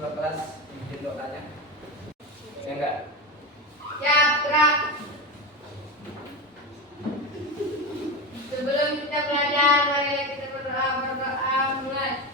ketua kelas pimpin doanya. Saya enggak. Ya, gerak. Sebelum kita belajar, marilah kita berdoa mulai.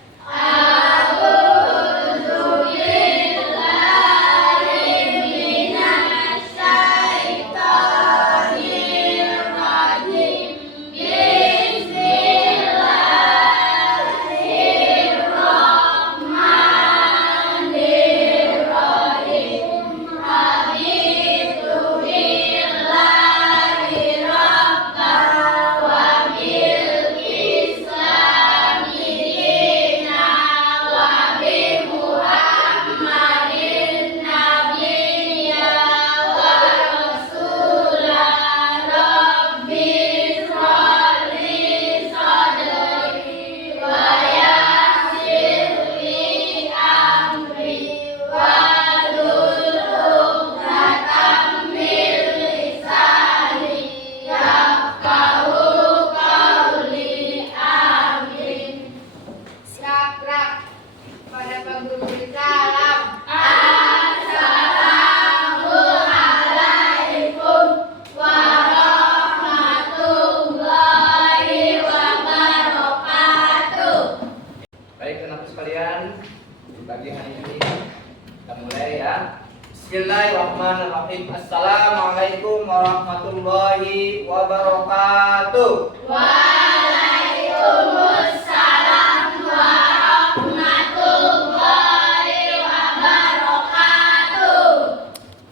Bismillahirrahmanirrahim. Assalamualaikum warahmatullahi wabarakatuh. Waalaikumsalam warahmatullahi wabarakatuh.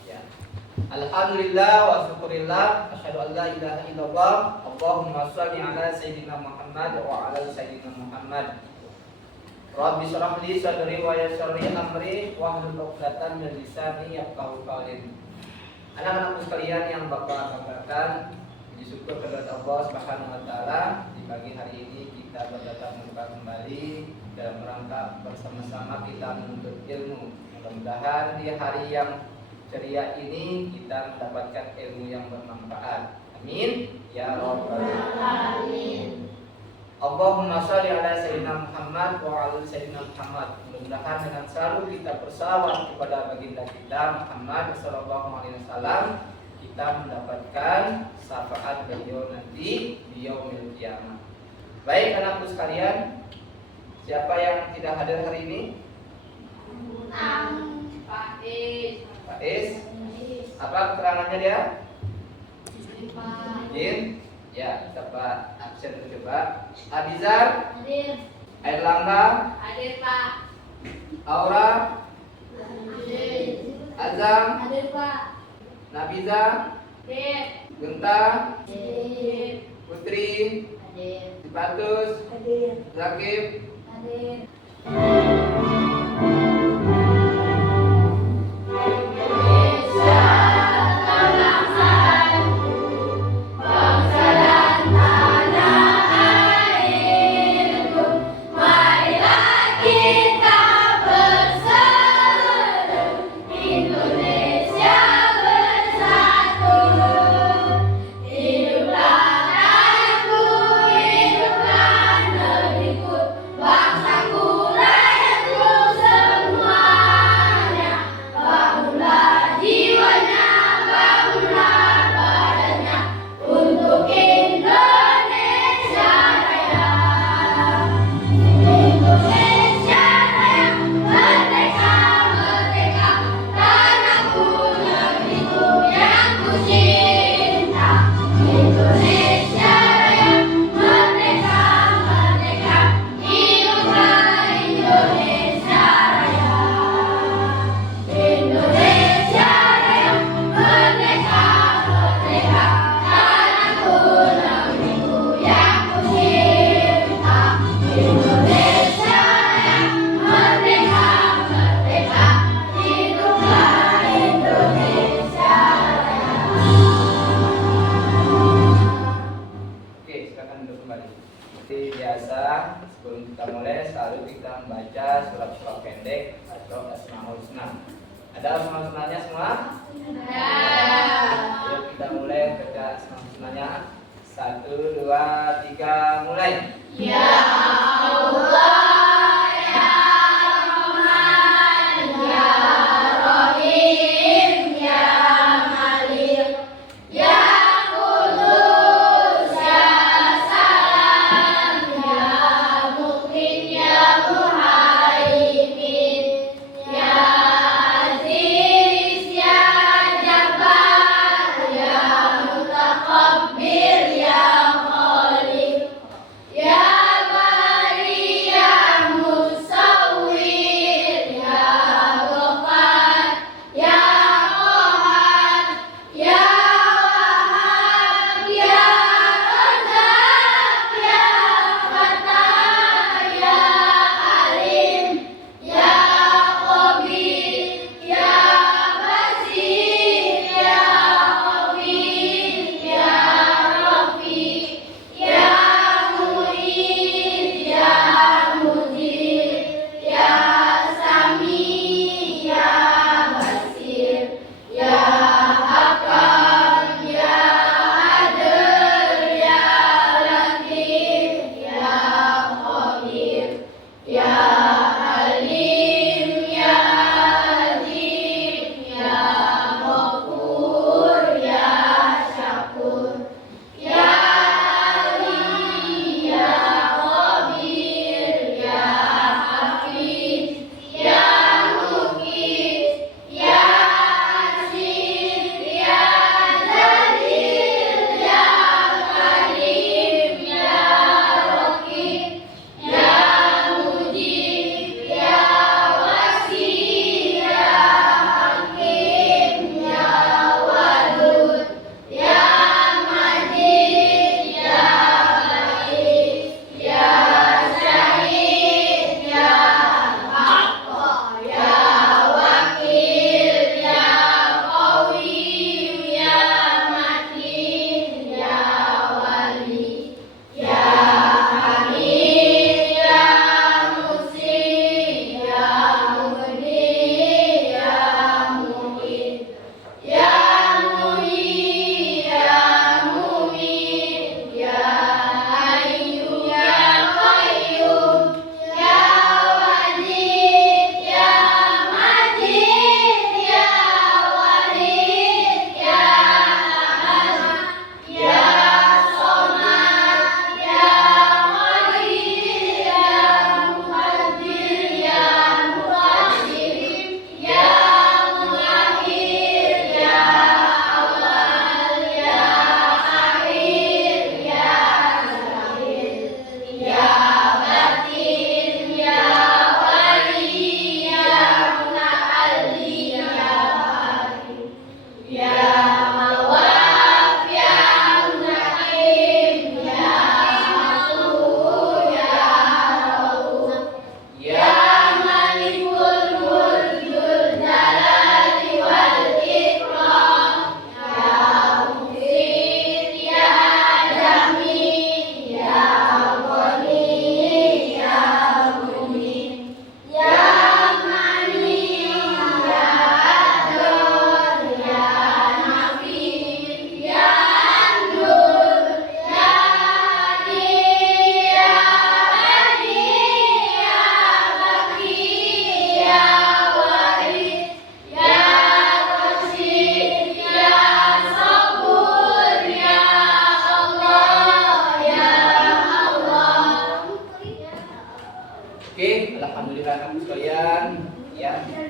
Ya. Alhamdulillah wa syukurillah asyhadu an la ilaha illallah. Allahumma shalli ala sayyidina Muhammad wa ala sayyidina Muhammad. Rabbi shrah li sadri wa yassir li amri wahlul 'uqdatam min lisani yafqahu qawli. Anak-anakku sekalian yang Bapak banggakan, puji syukur kepada Allah Subhanahu wa taala, di pagi hari ini kita berdatang kembali dalam rangka bersama-sama kita menuntut ilmu. Mudah-mudahan di hari yang ceria ini kita mendapatkan ilmu yang bermanfaat. Amin ya rabbal alamin. Allahumma sholli ala sayyidina Muhammad wa ala sayyidina Muhammad. Mudah-mudahan dengan selalu kita bersalawat kepada baginda kita Muhammad sallallahu alaihi wasallam, kita mendapatkan syafaat beliau nanti di yaumil qiyamah. Baik anakku sekalian, siapa yang tidak hadir hari ini? Pak Is. Pak Is. Apa keterangannya dia? Izin. Ya, dapat absen coba. Abizar? Hadir. Airlangga? Hadir, Pak. Aura? Hadir. Azam? Hadir, Pak. Nabiza? Hadir. Genta? Hadir. Putri? Hadir. Sipatus? Hadir. Zakib? Hadir. Ada asmaul husnanya semua? Ada. Ayo kita mulai baca asmaul husnanya. 1, 2, 3, mulai. Ya Allah, ya Rahman,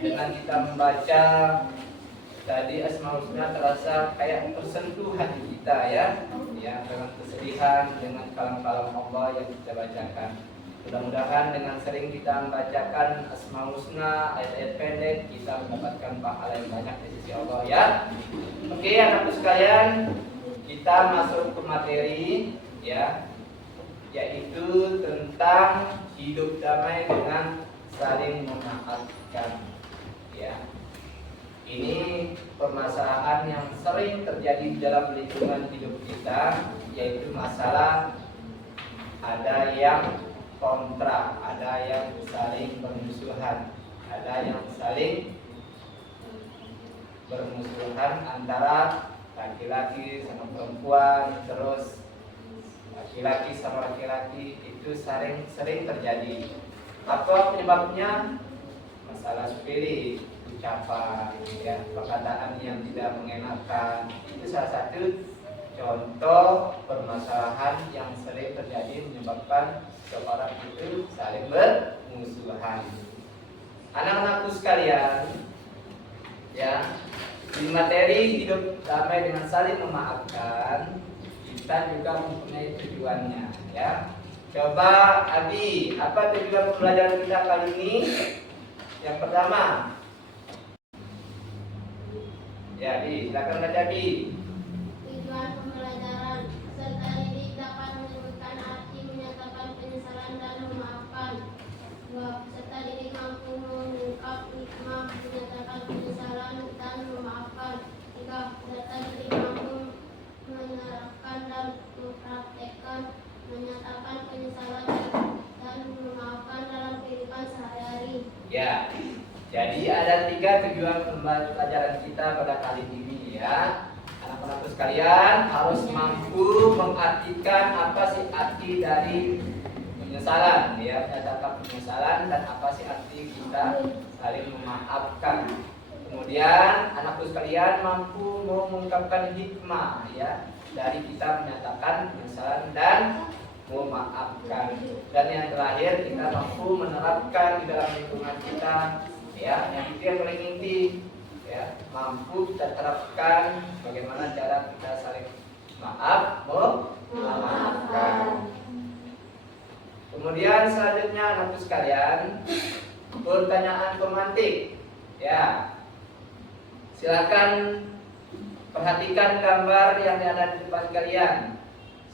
dengan kita membaca tadi Asmaul Husna terasa kayak tersentuh hati kita ya, dengan kesedihan, dengan kalam-kalam Allah yang kita bacakan. Mudah-mudahan dengan sering kita membacakan Asmaul Husna, ayat-ayat pendek, kita mendapatkan pahala yang banyak di sisi Allah ya. Oke, anakku sekalian, kita masuk ke materi ya, yaitu tentang hidup damai dengan saling memaafkan ya. Ini permasalahan yang sering terjadi di dalam lingkungan hidup kita, yaitu masalah ada yang kontra, ada yang saling bermusuhan, ada yang saling bermusuhan antara laki-laki sama perempuan, terus laki-laki sama laki-laki, itu sering terjadi. Apa penyebabnya? Masalah sepele, ucapan, ya, perkataan yang tidak mengenakan. Itu salah satu contoh permasalahan yang sering terjadi menyebabkan seorang itu saling bermusuhan. Anak-anakku sekalian, ya, di materi hidup damai dengan saling memaafkan, kita juga mempunyai tujuannya, ya. Coba Abi, apa tujuan pembelajaran kita kali ini? Yang pertama, ya Abi, silakan baca Abi. Tujuan pembelajaran serta didik dapat menyebutkan arti menyatakan penyesalan dan memaafkan. 2. Serta didik mampu mengungkap hikmah menyatakan penyesalan dan memaafkan. 3. Serta didik mampu menerapkan dan mempraktekkan menyatakan penyesalan dan memaafkan dalam kehidupan sehari-hari. Ya, jadi ada 3 tujuan pembelajaran kita pada kali ini ya. Anak-anakku sekalian harus mampu mengartikan apa sih arti dari penyesalan, ya, menyatakan penyesalan, dan apa sih arti kita saling memaafkan. Kemudian anakku sekalian mampu mengungkapkan hikmah, ya, dari kita menyatakan penyesalan dan memaafkan. Dan yang terakhir, kita mampu menerapkan di dalam lingkungan kita, ya, yang itu yang paling inti, ya, mampu kita terapkan bagaimana cara kita saling memaafkan. Kemudian selanjutnya anakku sekalian, pertanyaan pemantik, ya. Silakan perhatikan gambar yang ada di depan kalian.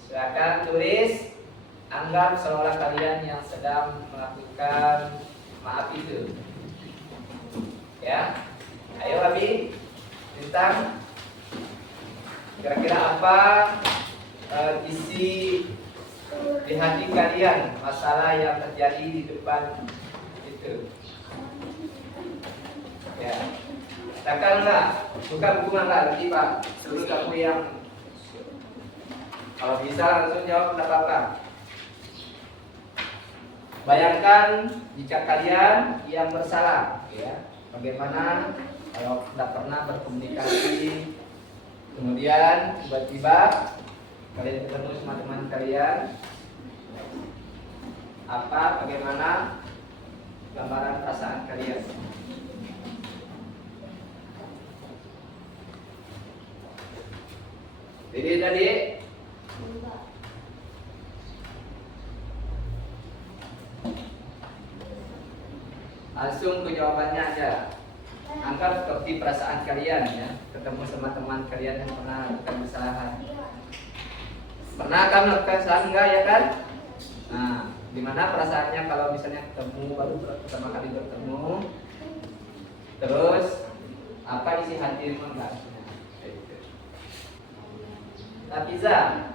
Silakan tulis, anggap seolah kalian yang sedang melakukan maaf itu. Ya, ayo Abi, bintang. Kira-kira apa isi di hati kalian masalah yang terjadi di depan itu? Ya, katakan enggak, bukan bunga enggak, nanti Pak suruh kamu yang, kalau bisa langsung jawab, enggak apa-apa. Bayangkan jika kalian yang bersalah, ya, bagaimana kalau tidak pernah berkomunikasi, kemudian tiba-tiba kalian ketemu sama teman kalian, bagaimana gambaran perasaan kalian? Jadi tadi langsung ke jawabannya aja. Anggap seperti perasaan kalian, ya, ketemu sama teman kalian yang pernah melakukan kesalahan. Pernah kan melakukan kesalahan, enggak ya kan? Nah, gimana perasaannya kalau misalnya ketemu, baru pertama kali bertemu, terus apa isi hatimu enggak? Nafiza,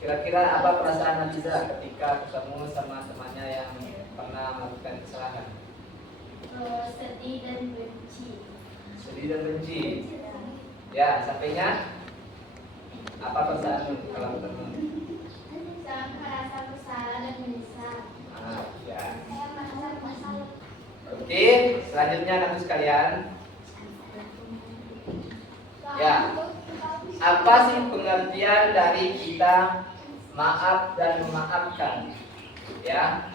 kira-kira apa perasaan Nafiza ketika ketemu sama temannya yang pernah melakukan kesalahan? Sedih dan benci. Sedih dan benci. Ya, sampainya apa perasaanmu kalau ketemu? Saya merasa bersalah dan menyesal. Ya. Saya merasa bersalah. Oke, selanjutnya anak sekalian. Ya, apa sih pengertian dari kita maaf dan memaafkan? Ya,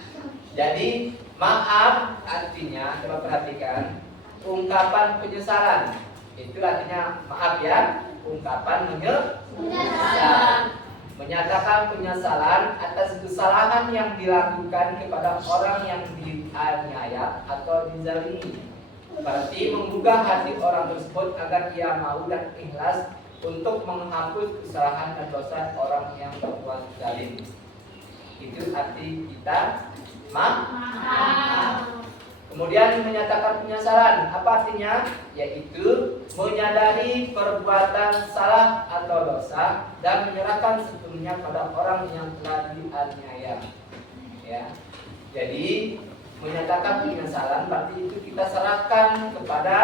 jadi Maaf artinya, coba perhatikan, ungkapan penyesalan. Itu artinya maaf ya, ungkapan menyesal. Menyatakan penyesalan atas kesalahan yang dilakukan kepada orang yang dianiaya atau dizalimi. Berarti menggugah hati orang tersebut agar ia mau dan ikhlas untuk menghapus kesalahan dan dosa orang yang berbuat zalim. Itu arti kita maaf. Kemudian menyatakan penyesalan, apa artinya? Yaitu menyadari perbuatan salah atau dosa dan menyerahkan sepenuhnya pada orang yang telah dianiaya. Ya. Jadi menyatakan penyesalan berarti itu kita serahkan kepada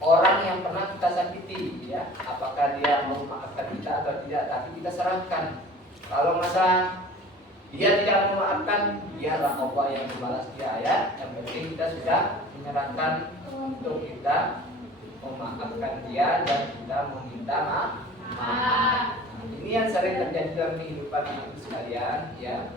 orang yang pernah kita sakiti, ya. Apakah dia mau memaafkan kita atau tidak, tapi kita serahkan. Kalau masa dia tidak memaafkan, biarlah Allah yang membalas dia, ya. Yang penting kita sudah menyerahkan untuk kita memaafkan dia dan kita meminta maaf. Nah, ini yang sering terjadi dalam kehidupan itu sekalian, ya.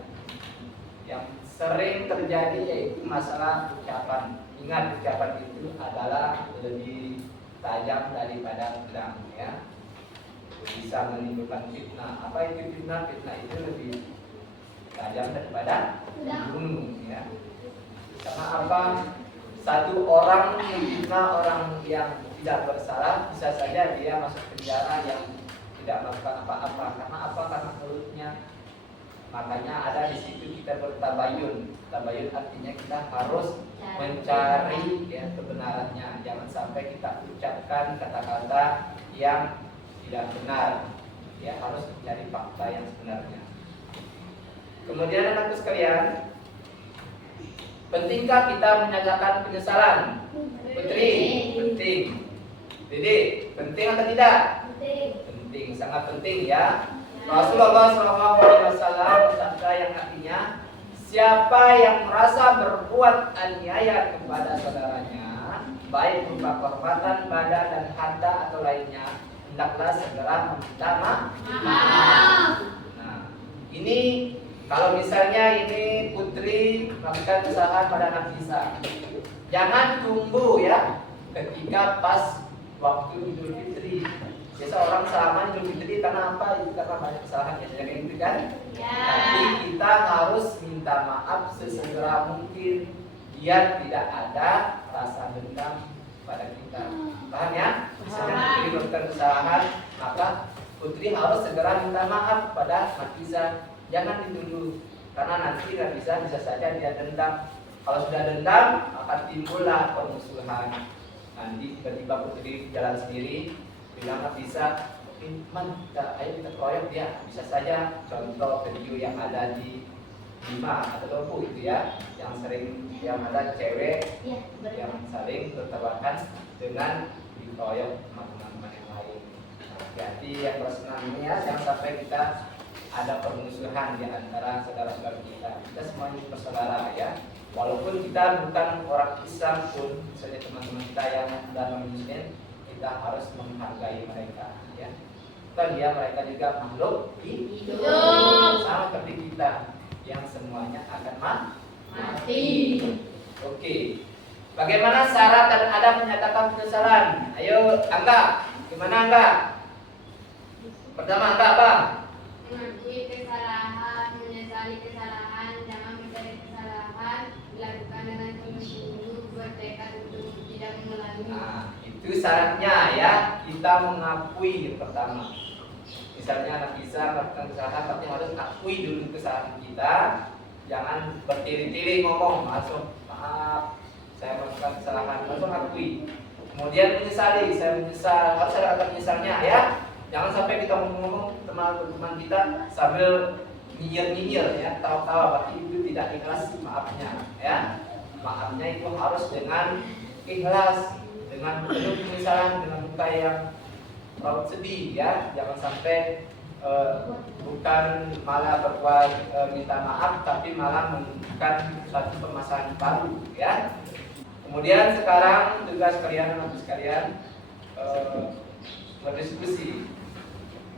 Yang sering terjadi yaitu masalah ucapan. Ingat, ucapan itu adalah lebih tajam daripada pedang, ya. Bisa menimbulkan fitnah. Apa itu fitnah? Fitnah itu lebih tajam daripada gunung, ya. Karena apa? Satu orang memfitnah orang yang tidak bersalah, bisa saja dia masuk penjara yang tidak melakukan apa-apa. Karena apa? Karena mulutnya. Makanya ada di situ kita bertabayun. Tabayun artinya kita harus mencari, ya, kebenarannya. Jangan sampai kita ucapkan kata-kata yang tidak benar. Ya, harus mencari fakta yang sebenarnya. Kemudian anak-anakku sekalian, pentingkah kita menyatakan penyesalan? Putri, penting. Dede, penting atau tidak? Penting, sangat penting, ya. Rasulullah SAW bersabda yang artinya, siapa yang merasa berbuat aniaya kepada saudaranya, baik berupa kehormatan, badan dan harta atau lainnya, hendaklah segera meminta maaf. Nah, ini kalau misalnya ini Putri melakukan kesalahan pada anak Isa, jangan tunggu, ya, ketika pas waktu Idul Fitri. Biasa orang salaman Idul Fitri karena apa? Itu karena banyak kesalahan, biasanya kayak gitu kan? Ya. Tapi kita harus minta maaf sesegera mungkin biar tidak ada rasa dendam pada kita. Paham ya? Misalnya Putri melakukan kesalahan, maka Putri harus segera minta maaf pada Nafisa. Jangan ditunggu, karena nanti Nafisa bisa saja dia dendam. Kalau sudah dendam, akan timbullah permusuhan. Nanti tiba-tiba Putri jalan sendiri, bilang Nafisa, ayo kita keroyok dia. Bisa saja contoh video yang ada di Bima atau Lopo itu, ya, yang sering yang ada cewek yang saling bertabrakan dengan dikeroyok teman-teman yang lain. Hati-hati yang bersenang ini, ya, jangan sampai kita ada permusuhan di antara saudara-saudara kita. Kita semuanya bersaudara, ya. Walaupun kita bukan orang Islam pun, misalnya teman-teman kita yang non Muslim, kita harus menghargai mereka, ya. Dan dia mereka juga makhluk hidup sama seperti kita yang semuanya akan mati. Oke. Bagaimana syarat dan adab menyatakan penyesalan? Ayo, Angga. Gimana, Angga? Pertama, Angga apa? Mengakui kesalahan, menyesali kesalahan, jangan mencari kesalahan, dilakukan dengan sungguh-sungguh, bertekad untuk tidak mengulangi. Nah, itu syaratnya, ya. Kita mengakui yang pertama. Misalnya anak bisa melakukan kesalahan, berarti harus akui dulu kesalahan kita. Jangan bertele-tele ngomong, langsung maaf, saya melakukan kesalahan, langsung akui. Kemudian menyesali, saya menyesal, harus ada kata menyesalnya, ya. Jangan sampai kita ngomong teman-teman kita sambil nyinyir-nyinyir, ya, tawa-tawa, berarti itu tidak ikhlas maafnya, ya. Maafnya itu harus dengan ikhlas, dengan penuh penyesalan, dengan muka yang raut sedih, ya. Jangan sampai bukan malah berbuat minta maaf, tapi malah menunjukkan suatu permasalahan baru, ya. Kemudian sekarang tugas kalian, anak sekalian, berdiskusi,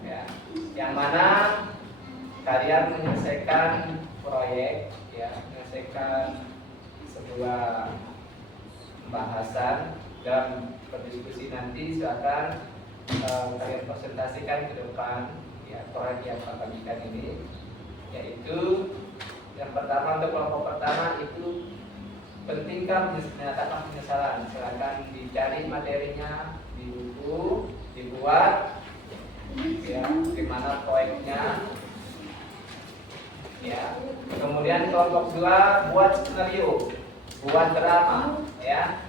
ya. Yang mana kalian menyelesaikan proyek, ya, menyelesaikan dua pembahasan dan berdiskusi nanti. Silakan kalian presentasikan ke depan ya Quran yang Pak bagikan ini, yaitu yang pertama untuk kelompok pertama itu pentingkah menyatakan penyesalan. Silakan dicari materinya di buku, dibuat ya bagaimana poinnya ya. Kemudian kelompok dua buat skenario, buat drama ya.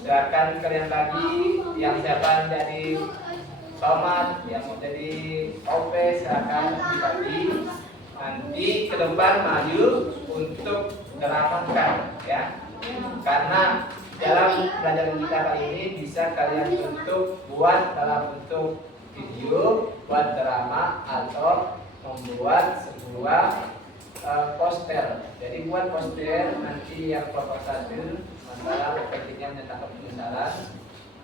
Silakan kalian bagi, yang siapa jadi Somad, yang mau jadi OP silakan dibagi. Nanti ke depan maju untuk dramakan ya. Karena dalam pelajaran kita kali ini bisa kalian bentuk buat dalam bentuk video, buat drama, atau membuat sebuah poster. Jadi buat poster nanti yang kelompok satu masalah pentingnya menyatakan penyesalan,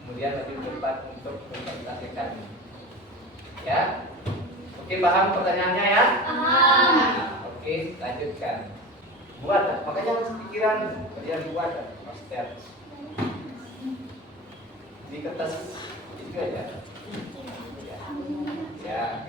kemudian lebih cepat untuk mempresentasikan. Ya, oke, paham pertanyaannya ya? Oke, lanjutkan. Buat, makanya pikiran kalian buat poster di kertas itu aja. Ya.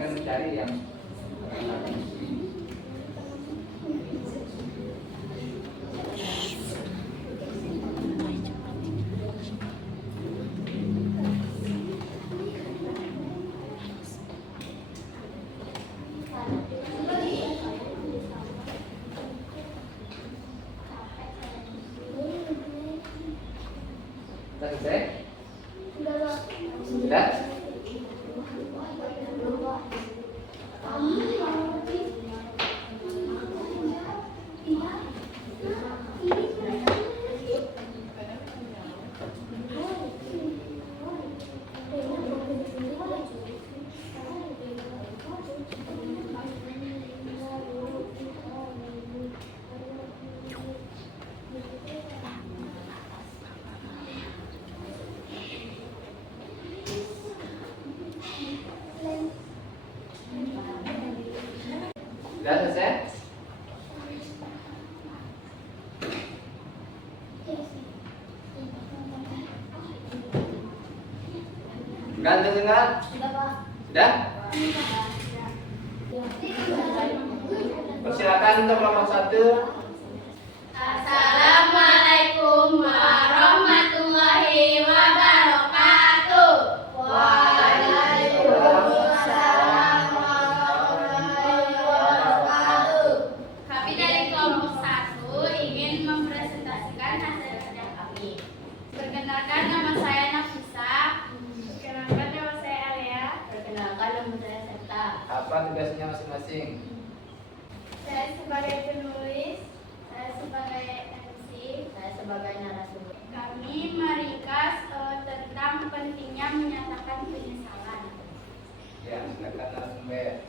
Kan cari yang selesai? Sudah? Sudah selesai? Ganteng dengar? Sudah? Persilakan untuk kelompok satu. Assalamualaikum warahmatullahi wabarakatuh. Waalaikumsalam warahmatullahi wabarakatuh. Kami dari kelompok 1 ingin mempresentasikan hasil kerja kami. Perkenalkan, nama saya Nafisa. Perkenalkan, nama saya Alia. Perkenalkan, nama saya Seta. Apa tugasnya masing-masing? Saya sebagai penulis, saya sebagai MC, saya sebagai narasumber. Kami meringkas tentang pentingnya menyatakan penyesalan. Ya, silakan narasumber.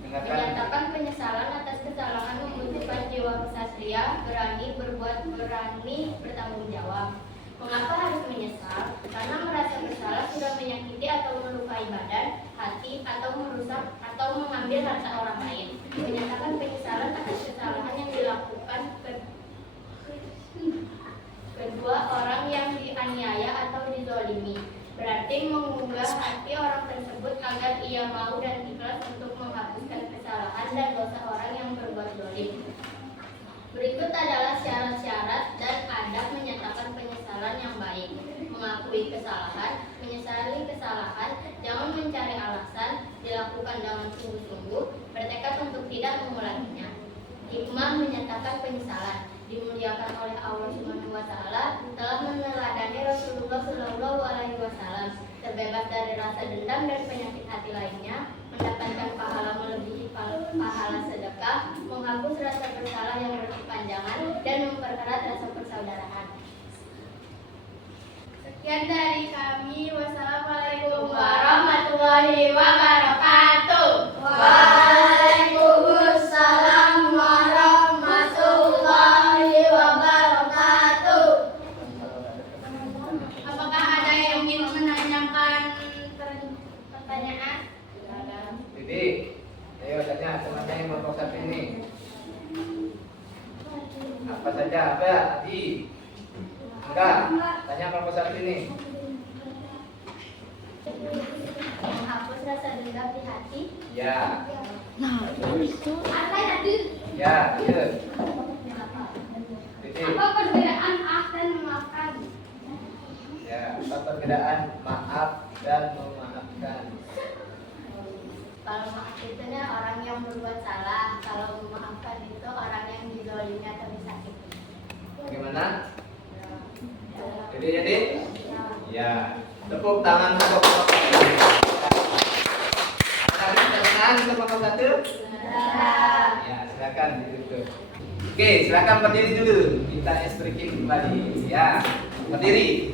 Dengarkan. Menyatakan penyesalan atas kesalahan membutuhkan jiwa kesatria, berani berbuat, berani bertanggung jawab. Mengapa harus menyesal? Karena merasa bersalah sudah menyakiti atau melukai badan, hati, atau merusak atau mengambil harta orang lain. Menyatakan penyesalan atas kesalahan yang dilakukan kedua orang yang dianiaya atau dizolimi. Berarti mengunggah hati orang tersebut agar ia mau dan ikhlas untuk menghapuskan kesalahan dan dosa orang yang berbuat zalim. Berikut adalah syarat-syarat dan adab menyatakan penyesalan yang baik. mengakui kesalahan, menyesali kesalahan, jangan mencari alasan, dilakukan dengan sungguh-sungguh, bertekad untuk tidak mengulanginya. Hikmah menyatakan penyesalan, dimuliakan oleh Allah Subhanahu wa taala, telah meneladani Rasulullah Shallallahu alaihi wasallam, terbebas dari rasa dendam dan penyakit hati lainnya, mendapatkan pahala melebihi pahala sedekah, menghapus rasa bersalah yang berkepanjangan, dan mempererat rasa persaudaraan. Sekian dari kami. Wassalamualaikum warahmatullahi wabarakatuh. Waalaikumsalam warahmatullahi wabarakatuh. Apakah ada yang ingin menanyakan pertanyaan? Didi, ayo tanya temannya yang kelompok 1 ini. Apa saja? Apa ya? Tadi? Enggak. Tanya kelompok 1 ini. Menghapus rasa dendam di hati. Ya. Apa tadi? Ya, lanjut. Didi. Apa perbedaan maaf dan memaafkan? Ya, apa perbedaan maaf dan memaafkan? Kalau maaf itu orang yang berbuat salah, kalau memaafkan itu orang yang dizalimi atau disakiti. Bagaimana? Jadi? Ya. Tepuk tangan untuk kelompok 1. Ada pertanyaan untuk kelompok 1? Ya, silakan ditutup. Oke, silakan berdiri dulu. Kita stretching kembali. Ya, berdiri.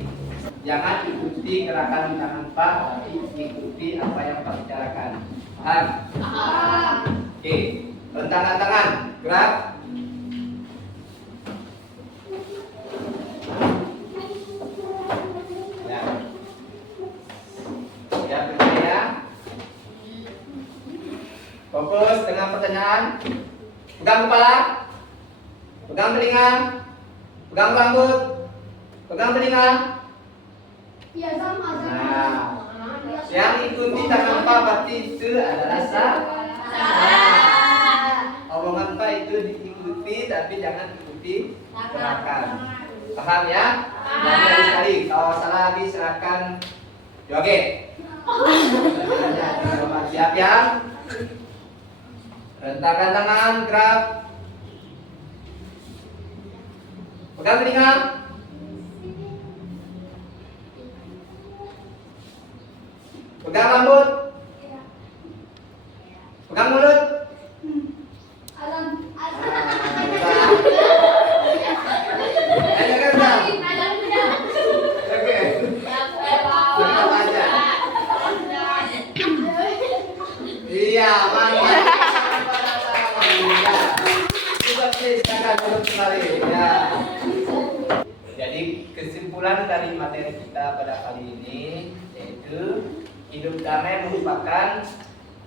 Jangan ikuti gerakan tangan Pak, tapi ikuti apa yang Pak bicarakan. Paham? Oke, rentangkan tangan, gerak. Ya. Ya, berjaya. Fokus dengan pertanyaan. Pegang kepala, pegang telinga, pegang rambut, pegang telinga. Iya sama. Nah, yang ikuti tangan Pak berarti itu adalah salah. Omongan Pak itu diikuti tapi jangan ikuti gerakan. Paham ya? Jangan sekali. Kalau salah lagi silakan joget. Siap ya? Rentangkan tangan, gerak. Pegang telinga. Pegang rambut. Pegang mulut. Ayo kerja. Oke. Silakan aja. Iya, mantap. Coba silakan duduk kembali. Ya. Jadi kesimpulan dari materi kita pada kali ini yaitu hidup damai merupakan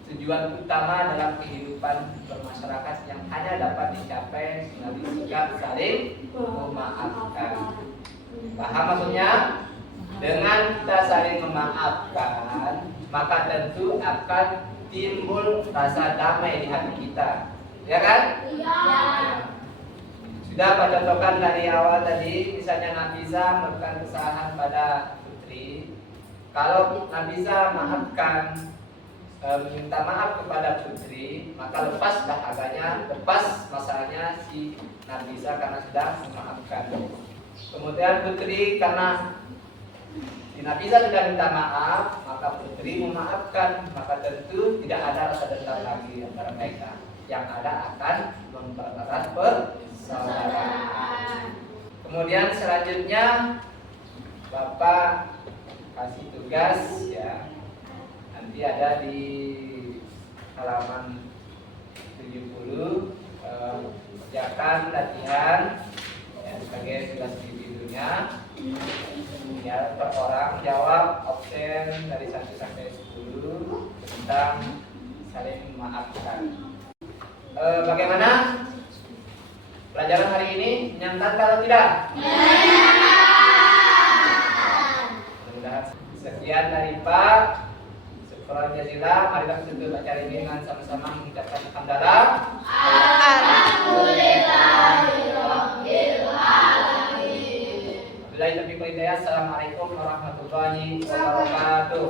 tujuan utama dalam kehidupan bermasyarakat yang hanya dapat dicapai melalui sikap saling memaafkan. Paham maksudnya? Dengan kita saling memaafkan, maka tentu akan timbul rasa damai di hati kita. Ya kan? Iya. Sudah Pak contohkan dari awal tadi, misalnya Nafisa melakukan kesalahan pada Putri. Kalau Nafisa maafkan, minta maaf kepada Putri, maka lepas dahaganya, lepas masalahnya si Nafisa karena sudah memaafkan. Kemudian Putri karena si Nafisa sudah minta maaf, maka Putri memaafkan, maka tentu tidak ada rasa dendam lagi antara mereka. Yang ada akan mempererat persaudaraan. Kemudian selanjutnya Bapak kasih tugas ya. Nanti ada di halaman 70 kerjakan latihan ya, sebagai tugas individunya. Ya, per orang jawab absen dari 1 sampai 10 tentang saling memaafkan. Bagaimana pelajaran hari ini? Menyenangkan atau tidak? Mudah-mudahan. Sekian dari Pak. Syukuran jazilah. Marilah kita tutup acara ini dengan sama-sama mengucapkan hamdalah. Alhamdulillahirabbil alamin. Assalamualaikum warahmatullahi wabarakatuh. wabarakatuh.